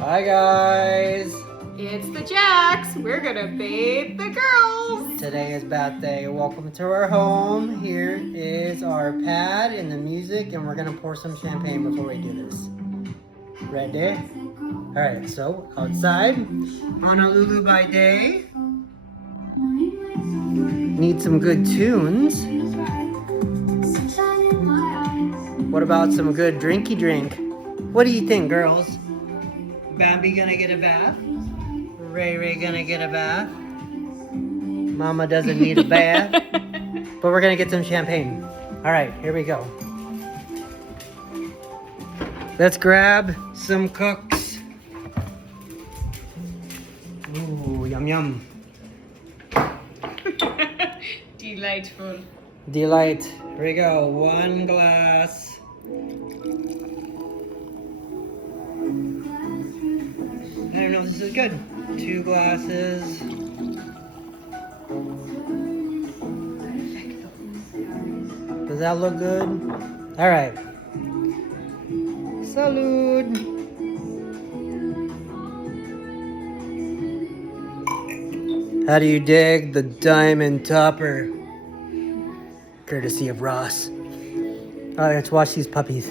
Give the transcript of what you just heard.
Hi guys! It's the Jacks. We're gonna bathe the girls. Today is bath day. Welcome to our home. Here is our pad and the music, and we're gonna pour some champagne before we do this. Ready? Alright, so outside, Honolulu by day. Need some good tunes. What about some good drinky drink? What do you think, girls? Bambi gonna get a bath? Ray gonna get a bath? Mama doesn't need a bath. But we're gonna get some champagne. Alright, here we go. Let's grab some cooks. Ooh, yum yum. Delightful. Delight. Here we go. 1 glass. I don't know if this is good. 2 glasses. Does that look good? Alright. Salud. How do you dig the diamond topper? Courtesy of Ross. Alright, let's watch these puppies.